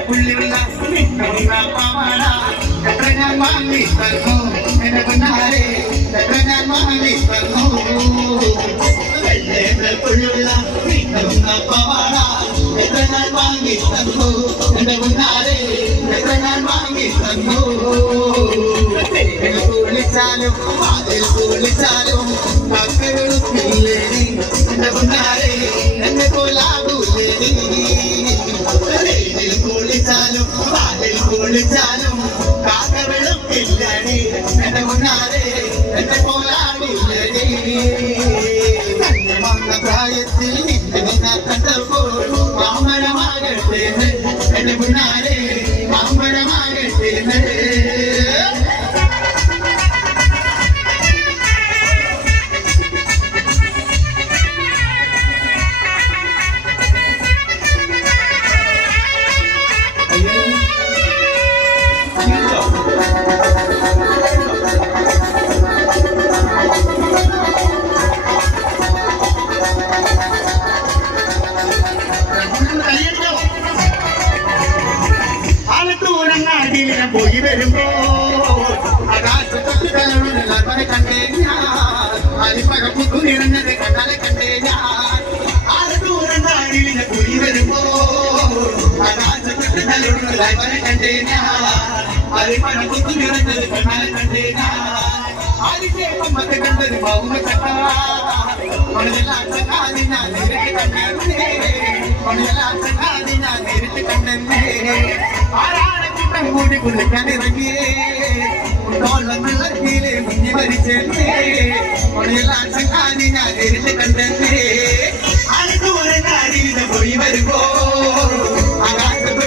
പുള്ളിയുള്ള പാവാട എത്ര ഞാൻ വാങ്ങി തന്നു എന്നെ പൊന്നാരെ എത്ര ഞാൻ വാങ്ങി തന്നു പുള്ളിയുള്ള പാവാട എത്ര ഞാൻ വാങ്ങി തന്നു എന്റെ പൊന്നാരെ എത്ര ഞാൻ വാങ്ങി തന്നു വിളിച്ചാലും അതിൽ വിളിച്ചാലും കാക്കകളുത്തില്ലേനി എന്റെ പൊന്നാരെ എന്നെ പോലാകൂലേനി കുളിച്ചാലും പാലിൽ കുളിച്ചാലും കാക്കവെള്ളം ഇല്ലടി എന്റെ മുന്നാരെ എന്റെ പോലാടില്ലടി വന്ന പ്രായത്തിൽ നിന്നെ ഞാൻ കണ്ടപ്പോൾ മാമ്പഴമാകട്ടെ എന്റെ മുന്നാരെ മാമ്പഴമാകട്ടെ പോയി വരുമ്പോ ആകാശത്തൊട്ടുകളെ കണ്ടേ ഞാൻ അരിപ്പഴപ്പുത്തു നിറഞ്ഞത് കണ്ടാലെ കണ്ടേ ഞാൻ ആലത്തൂരനാടിനെ പോയി വരുമ്പോ ആകാശത്തൊട്ടുകളെ കണ്ടേ ഞാൻ അരിപ്പഴപ്പുത്തു നിറഞ്ഞത് കണ്ടാലെ കണ്ടേ ഞാൻ ആരിച്ചേപ്പമ്മത്തെ കണ്ടത് മൗന കണ്ട ഞാൻ നേരിട്ട് കണ്ടേ ഞാൻ നേരിട്ട് കണ്ടേ കൂടി കുളിക്കാൻ ഇറങ്ങിയേ വെള്ളത്തിലെ മുങ്ങി മരിച്ചേ ചങ്ങാതി ഞാൻ നേരിട്ട് കണ്ടേ അടുത്തൂരെ നാടിനെ പോയി വരുമ്പോ